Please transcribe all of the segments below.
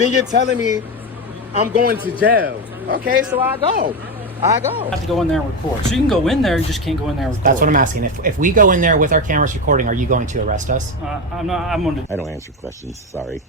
Then you're telling me I'm going to jail. Okay, so I go. I have to go in there and record. So you can go in there, you just can't go in there and record. That's what I'm asking. If we go in there with our cameras recording, are you going to arrest us? I'm not. I'm going to. I don't answer questions. Sorry.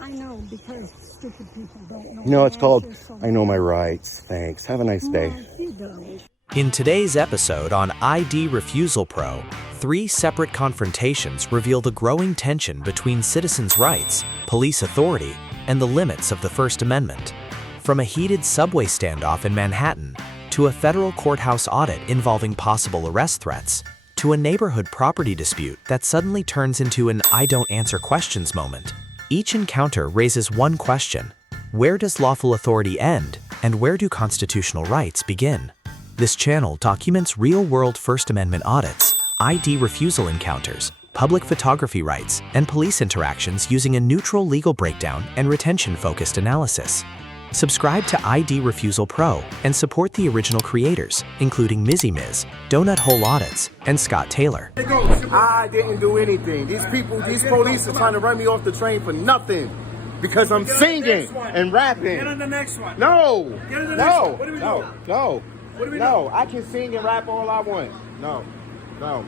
I know, because stupid people don't know. No, it's called I know my rights. Thanks. Have a nice day. You don't. In today's episode on ID Refusal Pro, 3 separate confrontations reveal the growing tension between citizens' rights, police authority, and the limits of the First Amendment. From a heated subway standoff in Manhattan, to a federal courthouse audit involving possible arrest threats, to a neighborhood property dispute that suddenly turns into an I don't answer questions moment, each encounter raises one question: where does lawful authority end, and where do constitutional rights begin? This channel documents real-world First Amendment audits, ID refusal encounters, public photography rights, and police interactions using a neutral legal breakdown and retention-focused analysis. Subscribe to ID Refusal Pro and support the original creators, including Mizzy Miz, Donut Hole Audits, and Scott Taylor. I didn't do anything. These police are trying to run me off the train for nothing. Because I'm singing and rapping. Get on the next one. No. Get on the next one. What do we do? No. What do we do? I can sing and rap all I want. No. You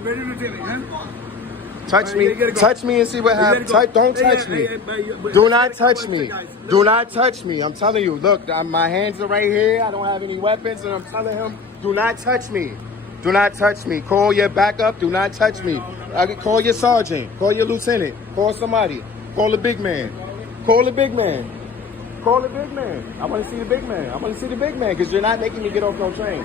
ready to do it, huh? Touch me and see what happens. Don't touch me. Do not touch me. Do not touch me. I'm telling you, look, my hands are right here. I don't have any weapons, and I'm telling him, do not touch me. Do not touch me. Call your backup. Do not touch me. Call your sergeant. Call your lieutenant. Call somebody. Call the big man. Call the big man. Call the big man. I want to see the big man. I want to see the big man because you're not making me get off no train.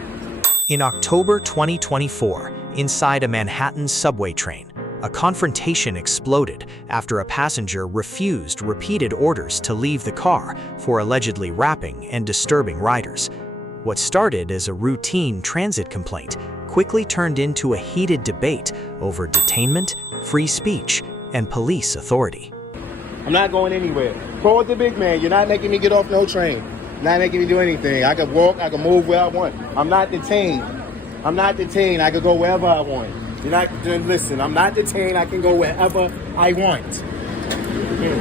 In October 2024, inside a Manhattan subway train, a confrontation exploded after a passenger refused repeated orders to leave the car for allegedly rapping and disturbing riders. What started as a routine transit complaint quickly turned into a heated debate over detainment, free speech, and police authority. I'm not going anywhere. Call the big man. You're not making me get off no train. Not making me do anything. I can walk. I can move where I want. I'm not detained. I can go wherever I want. You're not, listen, I'm not detained. I can go wherever I want. You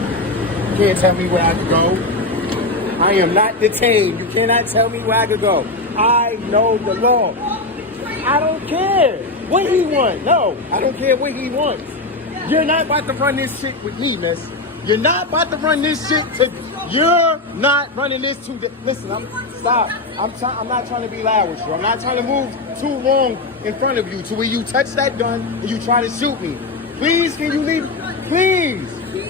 can't tell me where I can go. I am not detained. You cannot tell me where I can go. I know the law. I don't care what he wants. No, I don't care what he wants. You're not about to run this shit with me, miss. You're not about to run this shit to... You're not running this to... Listen, stop. I'm not trying to be loud with you. I'm not trying to move too long in front of you to where you touch that gun and you try to shoot me. Please, can you leave... Please,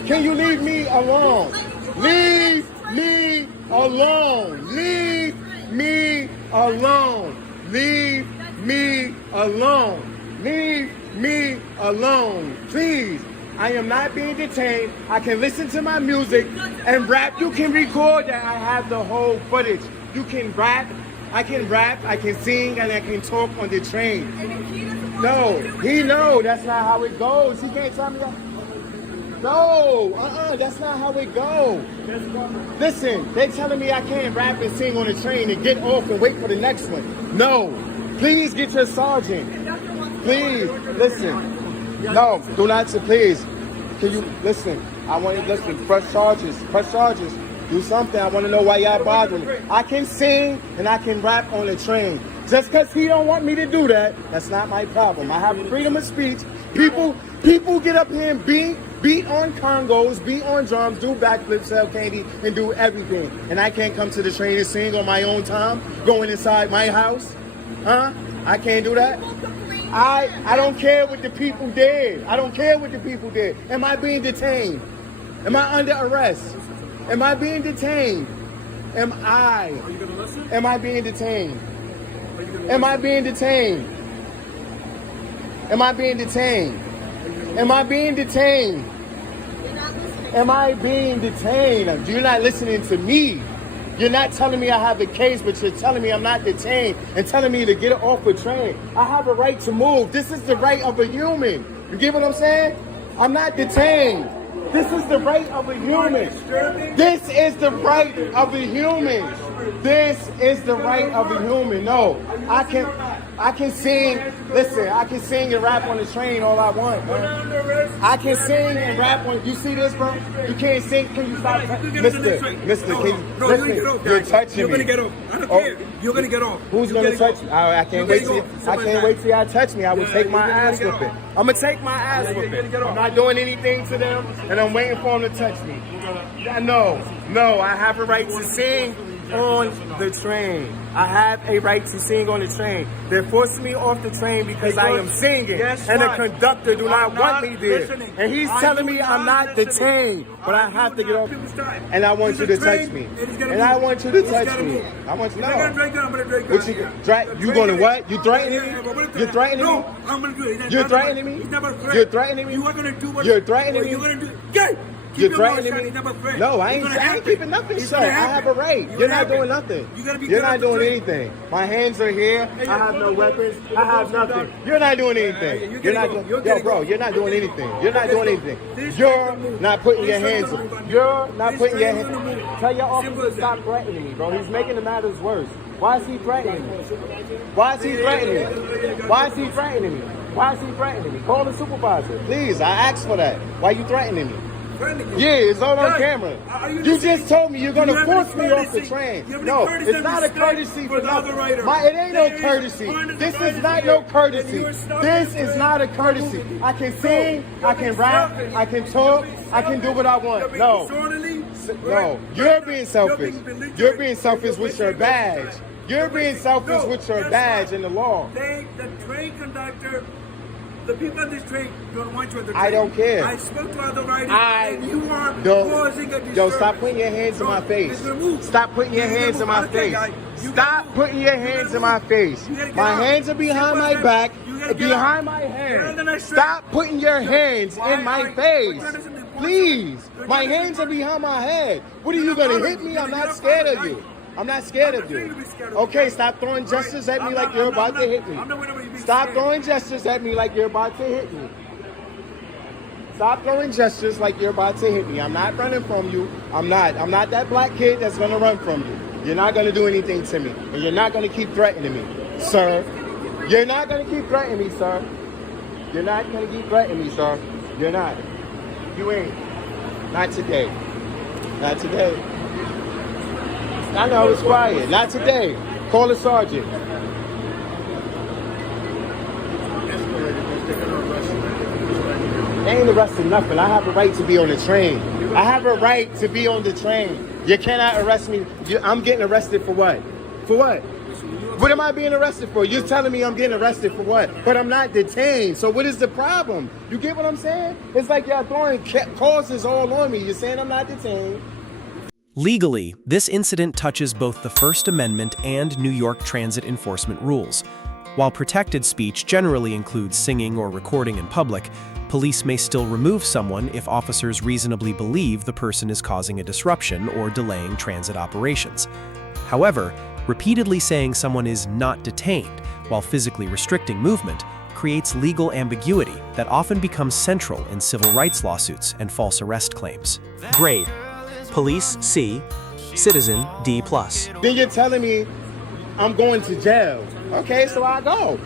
can you leave me alone? Leave me alone. Leave me alone. Leave me alone. Leave me alone. Please. I am not being detained. I can listen to my music and rap. You can record that. I have the whole footage. You can rap. I can rap. I can sing and I can talk on the train. No, that's not how it goes. He can't tell me that. No, that's not how it goes. Listen, they're telling me I can't rap and sing on the train and get off and wait for the next one. No, please get your sergeant. Please, listen. No, do not, please. Can you, listen, I want to listen, press charges, do something. I want to know why y'all bothering me. I can sing and I can rap on the train. Just because he don't want me to do that, that's not my problem. I have freedom of speech. People get up here and beat on congos, beat on drums, do backflips, sell candy, and do everything. And I can't come to the train and sing on my own time, going inside my house? Huh? I can't do that? I don't care what the people did. I don't care what the people did. Am I being detained? Am I under arrest? Am I being detained? Am I being detained? Am I being detained? Am I being detained? Am I being detained? Am I being detained? You're not listening to me. You're not telling me I have a case, but you're telling me I'm not detained and telling me to get off a train. I have a right to move. This is the right of a human. You get what I'm saying? I'm not detained. This is the right of a human. This is the right of a human. This is the right of a human. No, I can't. I can sing. Listen, I can sing and rap on the train all I want, man. I can sing and rap on. You see this, bro? You can't sing. Can you stop, Mister? Mister, can you listen? You're touching me. You're gonna get off. I don't care. You're gonna get off. Who's gonna touch me? I can't wait till. I can't wait till y'all touch me. I will take my ass whipping. I'm gonna take my ass whipping. I'm not doing anything to them, and I'm waiting for them to touch me. No, I have a right to sing on the train. I have a right to sing on the train. They're forcing me off the train because I am singing, and the conductor do not want me there. And he's telling me I'm not detained, but I have to get off. And I want you to touch me. And I want you to touch me. I want you to know. What you gonna what? You threatening me? You're threatening me? No, I'm gonna do it. You're threatening me? He's never threatened. You're threatening me? You are gonna do what You're threatening me? You're gonna do. Get. You're threatening me? No, I ain't keeping nothing, sir. I have a right. You're not doing nothing. You're not doing anything. My hands are here. I have no weapons. I have nothing. You're not doing anything. You're not doing. Yo, bro, you're not doing anything. You're not doing anything. You're not putting your hands up. You're not putting your hands. Tell your officer to stop threatening me, bro. He's making the matters worse. Why is he threatening me? Why is he threatening me? Why is he threatening me? Why is he threatening me? Call the supervisor, please. I asked for that. Why are you threatening me? Yeah, it's all on camera. You just told me you're going to force me off the train. No, it's not a courtesy for nothing. It ain't no courtesy. This is not no courtesy. This is not a courtesy. I can sing, I can rap, I can talk, I can do what I want. No, you're being selfish. You're being selfish with your badge. You're being selfish with your badge in the law. The train conductor. The people on this train don't want you on the train. I don't care. I spoke to other riders, and you are causing a disturbance. Yo, stop putting your hands in my face. Stop putting your hands in my face. Stop putting your hands in my face. My hands are behind my back, behind my head. Stop putting your hands in my face. Please. My hands are behind my head. What are you going to hit me? I'm not scared of you. I'm not scared of you. Okay, stop throwing gestures at me like you're about to hit me. Stop throwing gestures at me like you're about to hit me. Stop throwing gestures like you're about to hit me. I'm not running from you. I'm not that black kid that's going to run from you. You're not going to do anything to me. And you're not going to keep threatening me, sir. You're not going to keep threatening me, sir. You're not going to keep threatening me, sir. You're not. You ain't. Not today. Not today. I know it's quiet. Not today. Call the sergeant. They ain't arresting nothing. I have a right to be on the train. I have a right to be on the train. You cannot arrest me. I'm getting arrested for what? For what? What am I being arrested for? You're telling me I'm getting arrested for what? But I'm not detained. So what is the problem? You get what I'm saying? It's like y'all throwing causes all on me. You're saying I'm not detained. Legally, this incident touches both the First Amendment and New York transit enforcement rules. While protected speech generally includes singing or recording in public, police may still remove someone if officers reasonably believe the person is causing a disruption or delaying transit operations. However, repeatedly saying someone is not detained while physically restricting movement creates legal ambiguity that often becomes central in civil rights lawsuits and false arrest claims. Grade: Police C, Citizen D+. Then you're telling me I'm going to jail. Okay, so I go.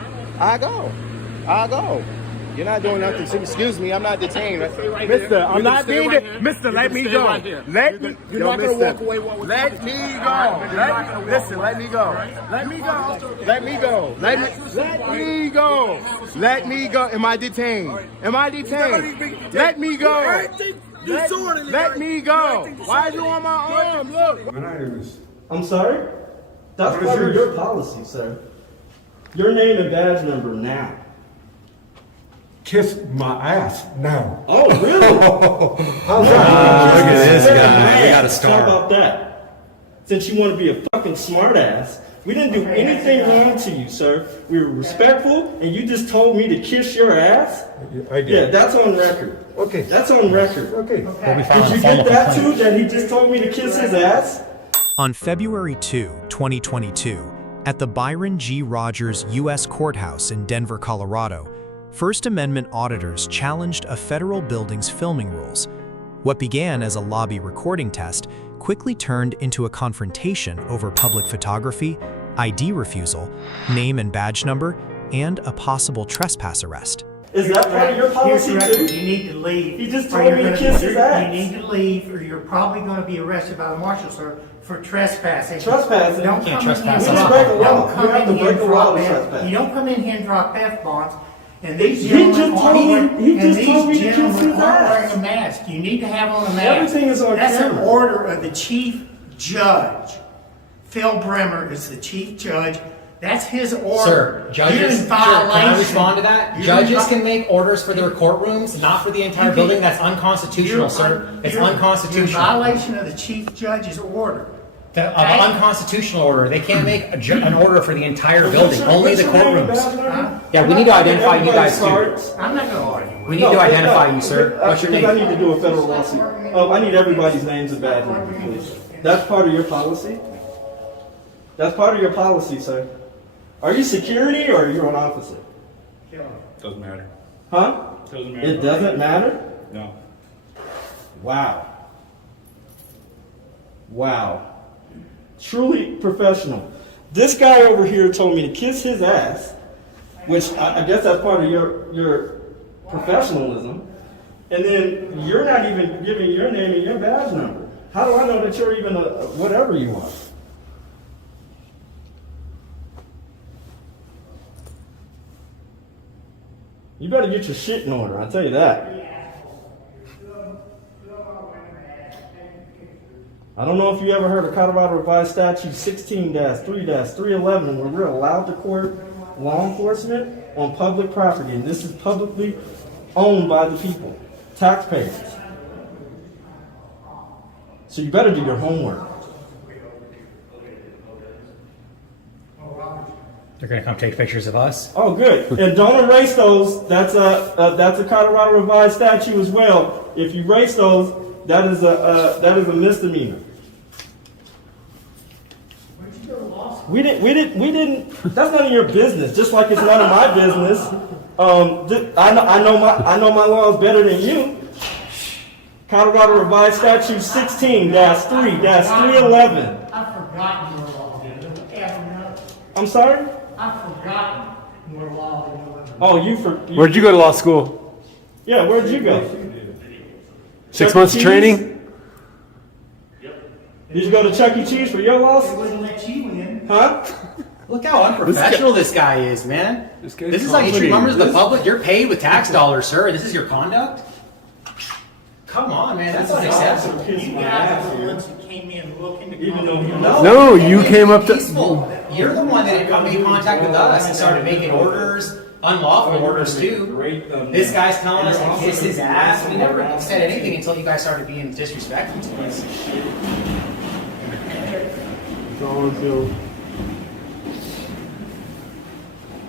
You're not doing nothing to me. Excuse me, I'm not detained. Mister, I'm not being detained. Mister, let me go. Let me. You're not going to walk away. Let me go. Listen, let me go. Let me go. Let me go. Let me go. Let me go. Am I detained? Am I detained? Let me go. Let me go. Why are you on my arm? Look. I'm sorry? That's part of your policy, sir. Your name and badge number now. Kiss my ass now. Oh, really? How's that? Look at this guy. We got a star. How about that? Since you want to be a fucking smart ass, we didn't do anything wrong to you, sir. We were respectful, and you just told me to kiss your ass? I did. Yeah, that's on record. Okay. That's on record. Okay. Did you get that too, that he just told me to kiss his ass? On February 2, 2022, at the Byron G. Rogers U.S. Courthouse in Denver, Colorado, First Amendment auditors challenged a federal building's filming rules. What began as a lobby recording test quickly turned into a confrontation over public photography, ID refusal, name and badge number, and a possible trespass arrest. Is that part of your policy Here's the too? record. You need to leave. He just or told you're me to gonna- kiss his ass. You need to leave, or you're probably going to be arrested by the marshal, sir, for trespassing. Trespassing? Don't You can't come in trespass here and on drop- property. don't You come have to in here break and the drop law to F- trespass. You don't come in here and drop F-bombs. And these He gentlemen just told me- aren't he and just these told me to kiss gentlemen his aren't ass. wearing a mask. You need to have on a mask. Everything is on That's camera. an order of the chief judge. Phil Bremer is the chief judge. That's his order. Sir, You're judges, in sir, can I violation. respond to that? You're in Judges vi- can make orders for their courtrooms, not for the entire You can- building. That's unconstitutional, sir. It's You're in unconstitutional. violation of the chief judge's order. An Okay? unconstitutional order. They can't make an order for the entire building, only the What's your name and courtrooms. badge number? Yeah, we need to identify you guys too. Cards. I'm not going to argue with We you. need to identify you, sir. What's your Because I name? need to do a federal lawsuit. Oh, I need everybody's names and badge number, please. That's part of your policy? That's part of your policy, sir. Are you security or are you an officer? Doesn't matter. Huh? Doesn't matter. It doesn't matter? No. Wow. Wow. Truly professional. This guy over here told me to kiss his ass, which I guess that's part of your professionalism. And then you're not even giving your name and your badge number. How do I know that you're even a whatever you are? You better get your shit in order, I'll tell you that. I don't know if you ever heard of Colorado Revised Statute 16-3-311, where we're allowed to court law enforcement on public property, and this is publicly owned by the people, taxpayers. So you better do your homework. They're going to come take pictures of us. Oh, good. And don't erase those. That's a Colorado Revised Statute as well. If you erase those, that is a misdemeanor. We didn't. That's none of your business. Just like it's none of my business. I know my laws better than you. Colorado Revised Statute 16-3-311. I've forgotten your law. I'm sorry? I've forgotten your law. Oh, Where'd you go to law school? Yeah, where'd you go? 6 months of training? Did you go to Chuck E. Cheese for your loss? They wouldn't let you in. Huh? Look how unprofessional this guy is, man. This guy's This is how you treat comedy. members of the public. You're paid with tax dollars, sir. and This is your conduct? Come on, man. That's unacceptable. You guys are the ones who came in looking to Even though you No, you came up to. Peaceful. You're the one that made contact with us and started making orders, unlawful orders too. This guy's telling us to kiss his ass. We never said anything until you guys started being disrespectful to us.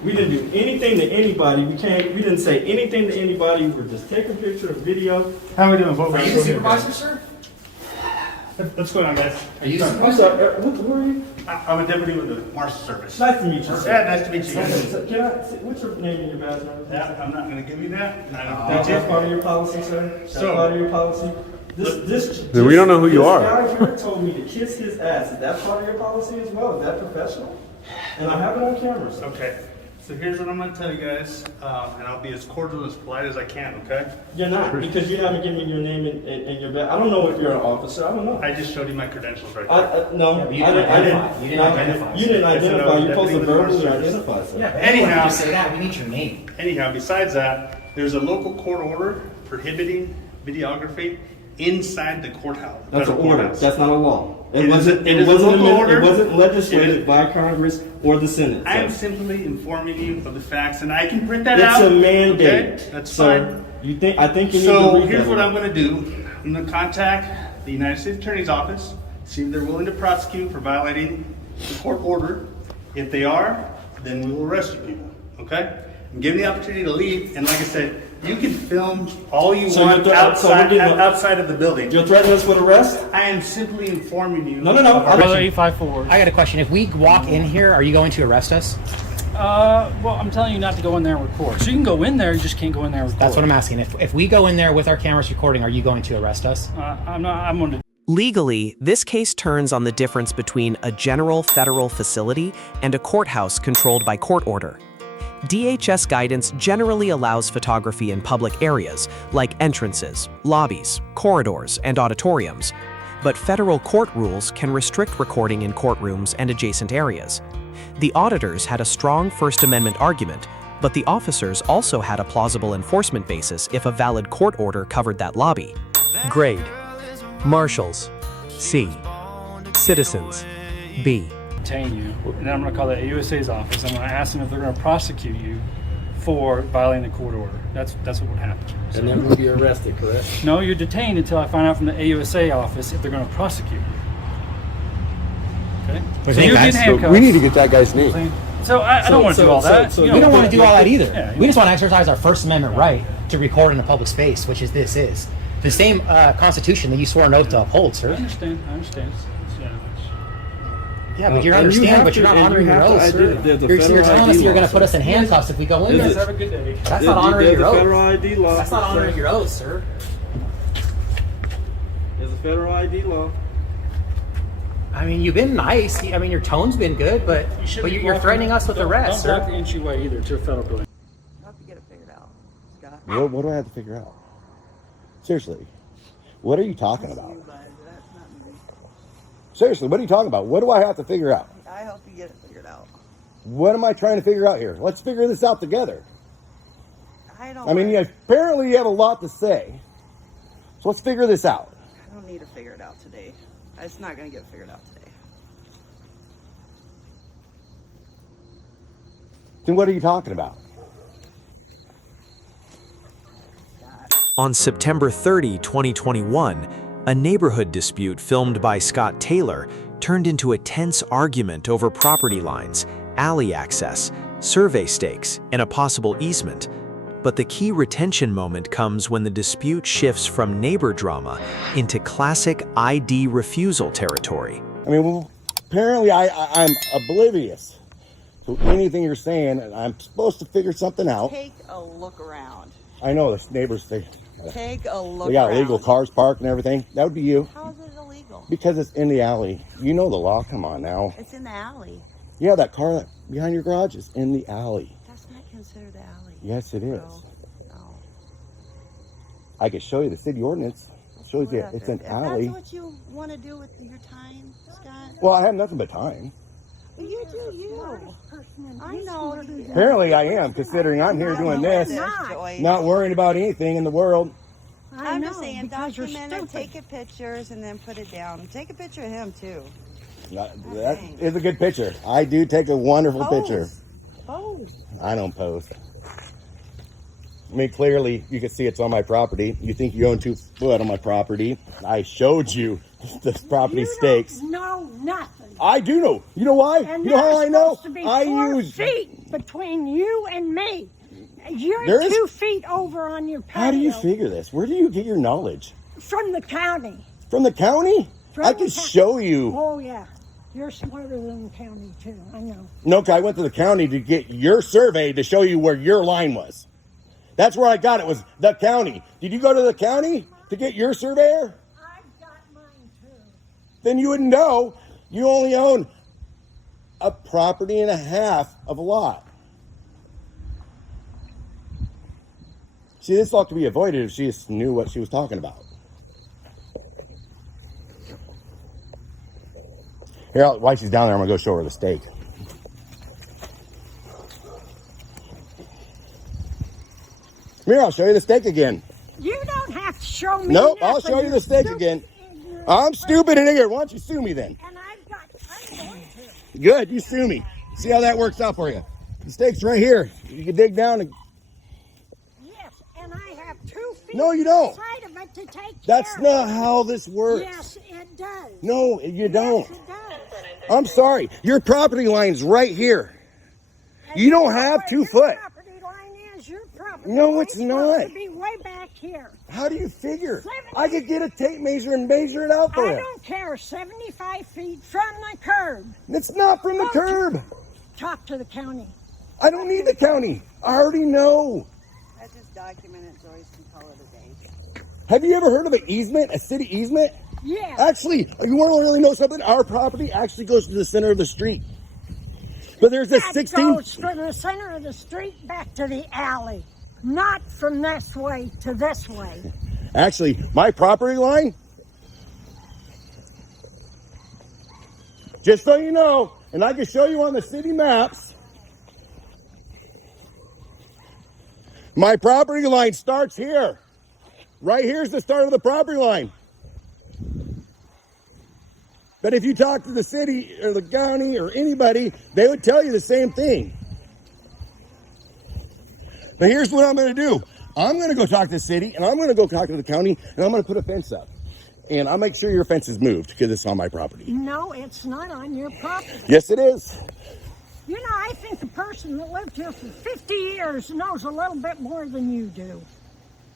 We didn't do anything to anybody. We didn't say anything to anybody. We were just taking picture of video. How are we doing? What Are you the supervisor, sir? What's going on, guys? Are you the I'm supervisor? sorry. Who are you? I'm a deputy with the Marshal Service. Nice to meet you, sir. Yeah, nice to meet you. Can I? What's your name and your badge number? Yeah, I'm not going to give you that. I don't That's think part of your policy, sir. That's part of your policy. Then we don't know who you are. This guy here told me to kiss his ass. Is that part of your policy as well? Is that professional? And I have it on camera, sir. Okay. So here's what I'm going to tell you guys, and I'll be as cordial and as polite as I can, okay? You're not, because you haven't given me your name and your badge. I don't know if you're an officer. I don't know. I just showed you my credentials right there. No, Yeah, but you I didn't identify. You didn't no, identify. You didn't identify. You're supposed to Deputy with the verbally Marshal identify, sir. Yeah, but Anyhow. you say that. We need your name. Anyhow, besides that, there's a local court order prohibiting videography inside the courthouse. That's an federal order. courthouse. That's not a law. It is a local order. It wasn't legislated It is- by Congress or the Senate. I am sir. simply informing you of the facts, and I can print that It's out. a mandate. Okay? That's So, fine. I think you need to So read here's that. what I'm going to do. I'm going to contact the United States Attorney's Office, see if they're willing to prosecute for violating the court order. If they are, then we will arrest you people. Okay? And give them the opportunity to leave. And like I said, you can film all you So want you're outside of the building. You're threatening us with arrest? I am simply informing you. No. Brother 854. I got a question. If we walk in here, are you going to arrest us? Well, I'm telling you not to go in there and record. So you can go in there, you just can't go in there and record. That's what I'm asking. If we go in there with our cameras recording, are you going to arrest us? I'm not. I'm going to. Legally, this case turns on the difference between a general federal facility and a courthouse controlled by court order. DHS guidance generally allows photography in public areas like entrances, lobbies, corridors, and auditoriums, but federal court rules can restrict recording in courtrooms and adjacent areas. The auditors had a strong First Amendment argument, but the officers also had a plausible enforcement basis if a valid court order covered that lobby. Grade: Marshals, C. Citizens, B. Detain you, and then I'm going to call the AUSA's office. I'm going to ask them if they're going to prosecute you for violating the court order. That's what would happen. So, And then we'll be arrested, correct? no, you're detained until I find out from the AUSA office if they're going to prosecute you. Okay? So you're getting handcuffed. We need to get that guy's name. So I don't want to do all that. You know, We don't want to do all that either. Yeah, We just want to exercise our First Amendment right to record in a public space, which is this is. The same Constitution that you swore an oath to uphold, I sir. understand. Yeah, but you're understanding, but you're not honoring your oath, sir. You're telling us that you're going to put us in handcuffs if we go in there. Have a good day. That's not honoring your Federal oath. ID law. That's not honoring your oath, sir. There's a federal ID law. I mean, you've been nice. I mean, your tone's been good, but you're threatening us with arrest, Don't block sir. the entryway either to a federal building. What do I have to figure out? Seriously, what are you talking about? Seriously, what are you talking about? What do I have to figure out? I hope you get it figured out. What am I trying to figure out here? Let's figure this out together. I mean, apparently you have a lot to say. So let's figure this out. I don't need to figure it out today. It's not going to get figured out today. Then what are you talking about? On September 30, 2021, a neighborhood dispute filmed by Scott Taylor turned into a tense argument over property lines, alley access, survey stakes, and a possible easement. But the key retention moment comes when the dispute shifts from neighbor drama into classic ID refusal territory. I mean, well, apparently I'm oblivious to anything you're saying, and I'm supposed to figure something out. Take a look around. I know the neighbors, they got illegal cars parked and everything. That would be you. How is it illegal? Because it's in the alley. You know the law. Come on now. It's in the alley. Yeah, that car behind your garage is in the alley. That's not considered the alley. Yes, it is. No. I could show you the city ordinance. Show you it's an alley. If that's what you want to do with your time, Scott. Well, I have nothing but time. You do you. I know. Apparently I am, considering I'm here doing this, not worrying about anything in the world. I'm just saying, document it, take it pictures, and then put it down. Take a picture of him, too. That is a good picture. I do take a wonderful picture. Pose. I don't post. I mean, clearly, you can see it's on my property. You think you own 2 foot on my property. I showed you the property stakes. No, nothing. I do know. You know why? And you know how I know? To be I 4 use feet between you and me. You're There is- 2 feet over on your patio. How do you figure this? Where do you get your knowledge? From the county. From the county? I can show you. Oh, yeah. You're smarter than the county, too. I know. No, I went to the county to get your survey to show you where your line was. That's where I got it, was the county. Did you go to the county to get your surveyor? I've got mine, too. Then you would know you only own a property and a half of a lot. See, this ought to be avoided if she just knew what she was talking about. Here, while she's down there, I'm going to go show her the stake. Here, I'll show you the stake again. You don't have to show me. Nope, I'll show you the stake again. I'm stupid and ignorant. Why don't you sue me then? And I'm going to. Good, you sue me. See how that works out for you. The stake's right here. You can dig down and... Yes, and I have 2 feet. No, you don't. Inside of it to take That's care not of it. how this works. Yes, it does. No, you don't. Yes, it does. I'm sorry. Your property line's right here. You don't have 2 foot. Your property line is your property. No, line it's not. To be way back here. How do you figure? I could get a tape measure and measure it out for I you. don't care. 75 feet from the curb. It's not from the curb. Talk to the county. I don't need the county. I already know. I just documented. Joyce can call it a day. Have you ever heard of an easement, a city easement? Yeah. Actually, you want to really know something? Our property actually goes to the center of the street. But there's a That 16... goes from the center of the street back to the alley, not from this way to this way. Actually, my property line, just so you know, and I can show you on the city maps, my property line starts here. Right here's the start of the property line. But if you talk to the city or the county or anybody, they would tell you the same thing. But here's what I'm going to do. I'm going to go talk to the city, and I'm going to go talk to the county, and I'm going to put a fence up. And I'll make sure your fence is moved because it's on my property. No, it's not on your property. Yes, it is. You know, I think the person that lived here for 50 years knows a little bit more than you do.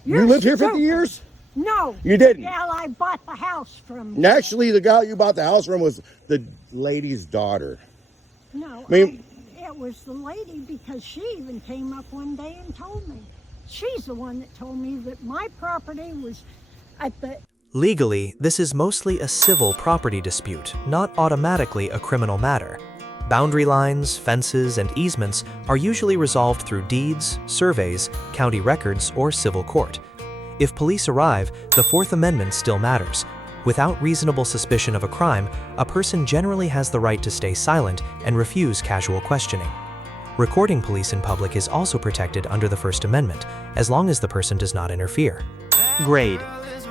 You lived here 50 years? No. You didn't? Yeah, I bought the house from you. Actually, the guy you bought the house from was the lady's daughter. No, I mean, it was the lady because she even came up one day and told me. She's the one that told me that my property was at the... Legally, this is mostly a civil property dispute, not automatically a criminal matter. Boundary lines, fences, and easements are usually resolved through deeds, surveys, county records, or civil court. If police arrive, the Fourth Amendment still matters. Without reasonable suspicion of a crime, a person generally has the right to stay silent and refuse casual questioning. Recording police in public is also protected under the First Amendment, as long as the person does not interfere. Grade: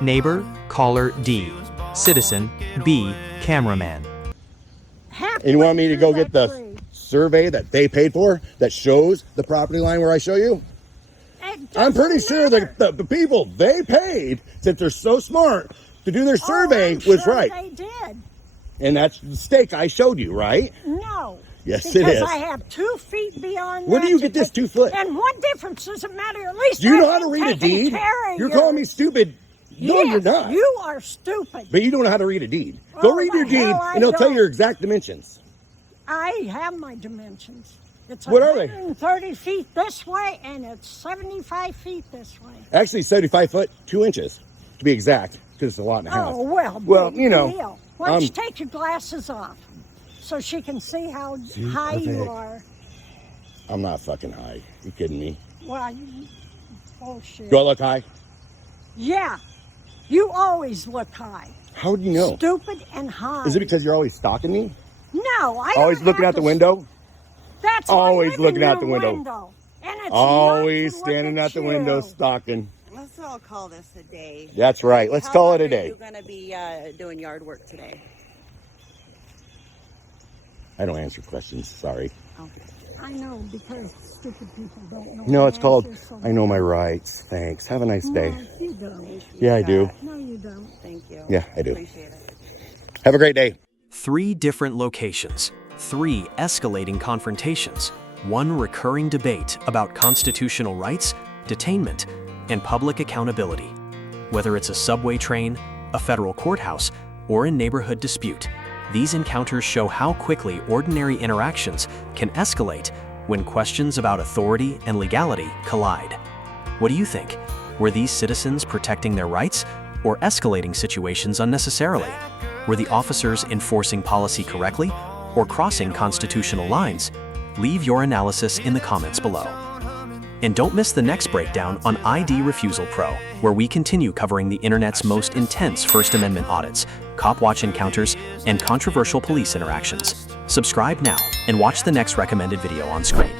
neighbor, caller D. Citizen B. Cameraman. and you want me to go get the survey that they paid for that shows the property line where I show you? I'm pretty sure that the people they paid, since they're so smart to do their survey, was right. They did. And that's the stake I showed you, right? No. Yes, it because is. I have 2 feet beyond. Where do you get this 2 foot? And what difference does it matter? At least Do you know I've how to been read a taking deed? care of You're yours. calling me stupid. No, Yes, you're not. You are stupid. But you don't know how to read a deed. Go Oh, read your the deed, hell I and it'll tell you don't. your exact dimensions. I have my dimensions. It's What are they? 130 feet this way, and it's 75 feet this way. Actually, 75 foot, 2 inches, to be exact, because it's a lot and a half. Oh, well, Well, you know, deal. Why don't you take your glasses off so she can see how high you okay. are? I'm not fucking high. You kidding me? Well, bullshit. Do I look high? Yeah, you always look high. How do you know? Stupid and high. Is it because you're always stalking me? No, I Always don't looking have out the to- window? That's Always my looking out the living window. room And it's Always nice to look standing at out the you. window stalking. Let's all call this a day. That's right. Let's How call long it a Are day. you going to be doing yard work today? I don't answer questions. Sorry. I know, because stupid people don't know. No, the it's called answers, so- I know my rights. Thanks. Have a nice day. No, you don't. Yeah, I do. No, you don't. Thank you. Yeah, I do. Appreciate it. Have a great day. 3 different locations, 3 escalating confrontations, 1 recurring debate about constitutional rights, detainment, and public accountability. Whether it's a subway train, a federal courthouse, or a neighborhood dispute, these encounters show how quickly ordinary interactions can escalate when questions about authority and legality collide. What do you think? Were these citizens protecting their rights or escalating situations unnecessarily? Were the officers enforcing policy correctly or crossing constitutional lines? Leave your analysis in the comments below. And don't miss the next breakdown on ID Refusal Pro, where we continue covering the internet's most intense First Amendment audits, Copwatch encounters, and controversial police interactions. Subscribe now and watch the next recommended video on screen.